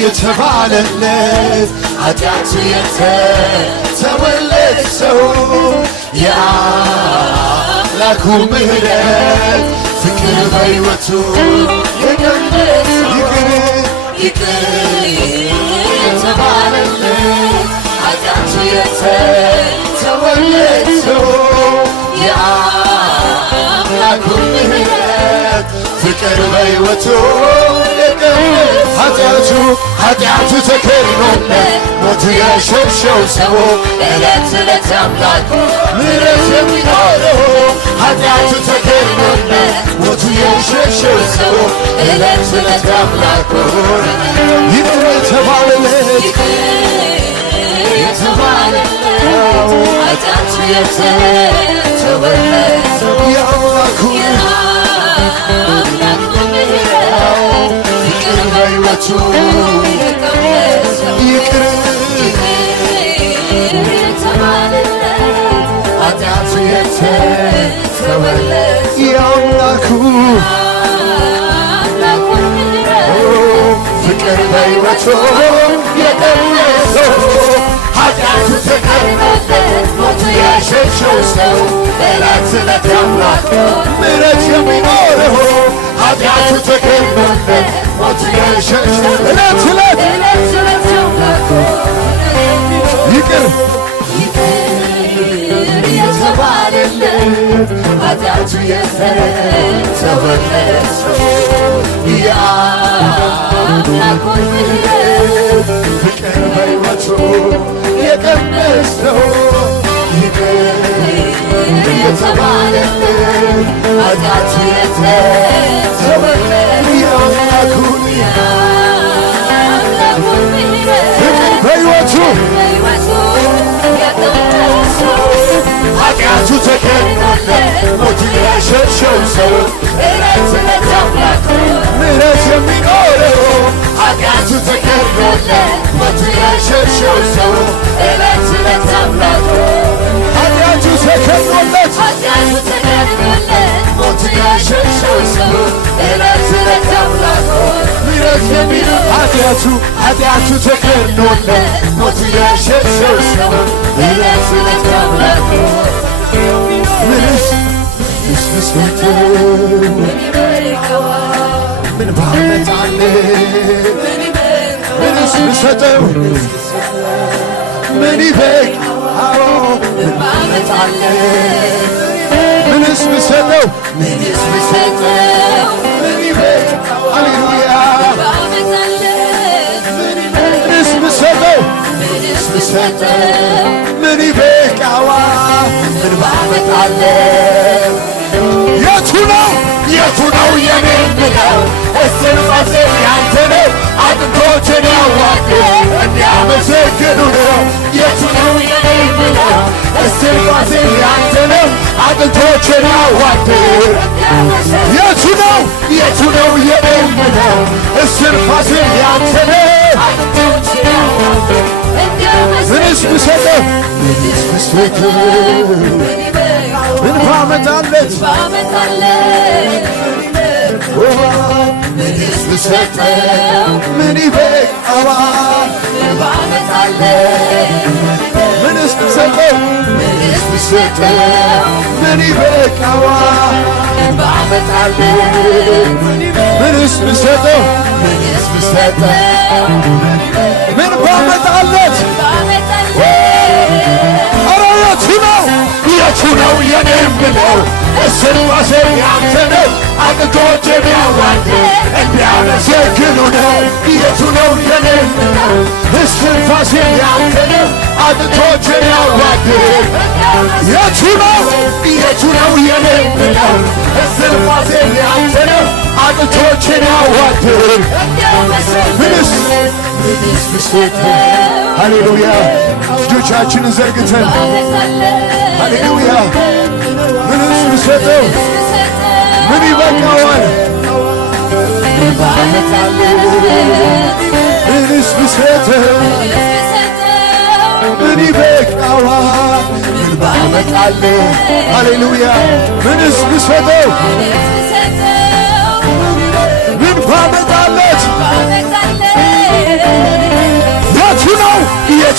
የተባለለት ኃጢአቱ የተተወለት ሰው የአምላኩ ምሕረት ፍቅር በሕይወቱ የገለጸው ይቅር የተባለለት ኃጢአቱ የተተወለት ሰው የአምላኩ ምሕረት ፍቅር በሕይወቱ ኃጢአቱ ተከድኖለት ሞቱ የሸሸው ሰው ዕለት ዕለት አምላኩ ምሕረት የሚኖረው ኃጢአቱ ተከድኖለት ሞቱ የሸሸው ሰው ዕለት ዕለት አምላኩ ይቅር የተባለለት ኃጢአቱ የተተወለት ሰው የአምላኩ ፍቅር በሕይወቱ ይቅር የተባለለት ኃጢአቱ የተተወለት የአምላኩ ፍቅር በሕይወቱ የቀነሰው ኃጢአቱ ተከድኖለት ሞቱ የሸሸው ሰው ዕለት ዕለት አምላኩ ምሕረት የሚኖረው ኃጢአቱ ተከድኖለት ሞቱ የሸሸው ዕለት ዕለት ይቅር የተባለለት ኃጢአቱ የተተወለት ሰው የአምላኩን ምሕረት ፍቅር በሕይወቱ የቀነሰው ይቅር የተባለለት ኃጢአቱ የተተወለት የአምላኩን ፍቅር በሕይወቱ ኃጢአቱ ተከድኖለት ሞቱ የሸሸው ሰው ዕለት ዕለት አምላኩ ምሕረት የሚኖረው ኃጢአቱ ተከድኖለት ሞቱ የሸሸው ሰው ዕለት ዕለት አምላኩ ኃጢአቱ ተከድኖለት ሞቱ የሸሸው ሰው ዕለት ዕለት አምላኩ ምሕረት የሚኖረው ኃጢአቱ ተከድኖለት ሞቱ የሸሸው ሰው ዕለት ዕለት አምላኩ ምንስ ብሰጠው ምን ባመጣለት ምንስ ብሰጠው ምን ይበቃው ምን ባመጣለት ምንስ ብሰጠው ምን ይበቃው ሃሌሉያ ምንስ ብሰጠው ምን ይበቃዋ ምን ባመጣለት የቱ ነው የኔ የምለው እስትንፋሴ ያንተ ነው አጥንቶቼን ያዋቅር እንዲያመሰግኑ ነው የቱ ነው የኔ የምለው እስትንፋሴ ያንተ ነው አጥንቶቼን ያዋቅር የቱ ነው የኔ የምለው እስትንፋሴ ያንተ ነው አጥንቶቼን ያዋቅር ምንስ ብሰጠው ምን ባመጣለት ምንስ ብሰጠው ምን ይበቃዋል ምንስ ብሰጠው ምን ይበቃዋል ምንስ ብሰጠው ምን ባመጣለት ኧረ የቱ ነው የኔ የምለው እስትንፋሴ ያንተ ነው አጥንቶቼን ያዋቅር እንዲያመሰግኑ ነው የቱ ነው የኔ የምለው እስትንፋሴ ያንተ ነው አጥንቶቼን ያዋቅር የቱ ነው የኔ የምለው እስትንፋሴ ያንተ ነው አጥንቶቼን ያዋቅር ምንስ ብሰጠው ሃሌሉያ እጆቻችንን ዘርግተን ሃሌሉያ ምንስ ብሰጠው ምን ይበቃዋል ምንስ ብሰጠው ምን ይበቃዋል ምን ባመጣለት ሃሌሉያ ምንስ ብሰጠው ምን ባመጣለት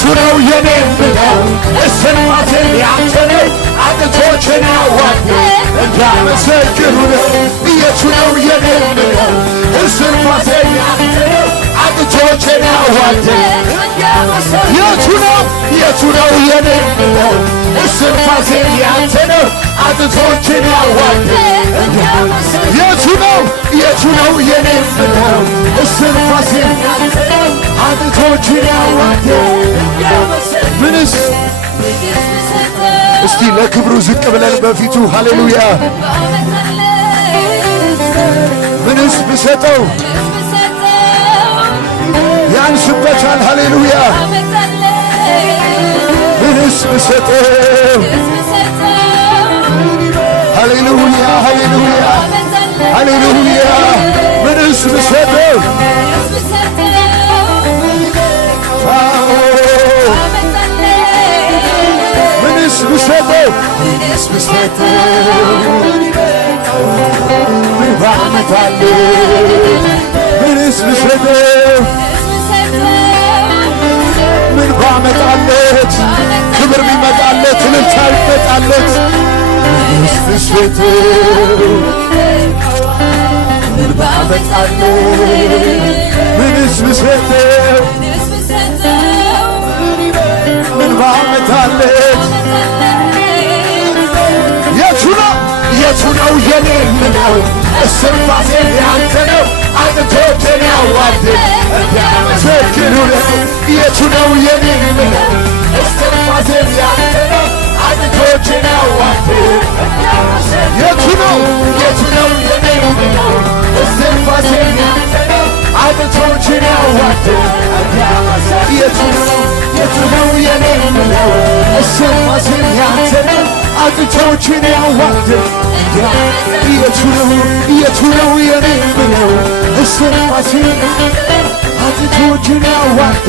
የቱ ነው የኔ ብለው እስትንፋሴን ያንተ ነው አጥንቶቼን ያዋደ እንዳመሰግኑ ነው። የቱ ነው የኔ ብለው እስትንፋሴን ያንተ ነው አጥንቶቼን ያዋደ የቱ ነው የኔ ብለው እስትንፋሴን ያንተ ነው አጥንቶቼን ያዋደ የቱ ነው የኔ ብለው እስትንፋሴን ያንተ ነው አጥንቶቼን ያዋደ ምንስ እስቲ ለክብሩ ዝቅ ብለን በፊቱ ሃሌሉያ ምንስ ብሰጠው ያንስበታል ሃሌሉያ ምንስ ብሰጠው ሃሌሉያ ሃሌሉያ ሃሌሉያ ምንስ ብሰጠው ምንስ ብሰጠው ምን ባመጣለ ምንስ ብሰጠው ምን ባመጣለት ክብር ቢመጣለት እልልታ ቢመጣለት ምንስ ብሰጠው ምን ባመጣለት ምንስ ብሰጠው ምን ባመጣለት የቱ ነው የኔ ምነው እስትንፋሴን ያንተ ነው አጥንቶቼን ያዋደ እንዲያመሰግኑ ነው። የቱ ነው የኔ ምነው እስትንፋሴን ያንተ ነው አጥንቶቼን ያዋደ የቱ ነው የኔ ምነው እስትንፋሴን ያንተ ነው አጥንቶቼን ያዋደ የቱ ነው የኔ ምነው እስትንፋሴን ያንተ ነው አጥንቶቼን ያዋደ የቱ ነው የኔ ምነው እስትንፋሴን አጥንቶቼን ያዋደ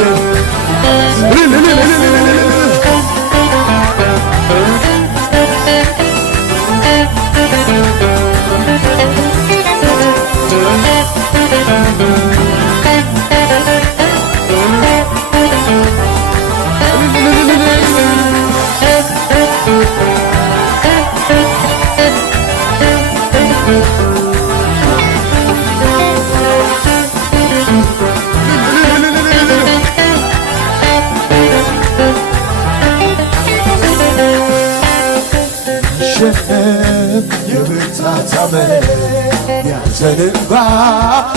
የብርታት ዓመት ያንተን እንባ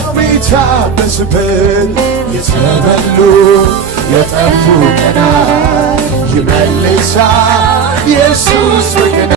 የሚታበስበት የተበሉ የጠፉ ቀናት ይመልሳል ኢየሱስ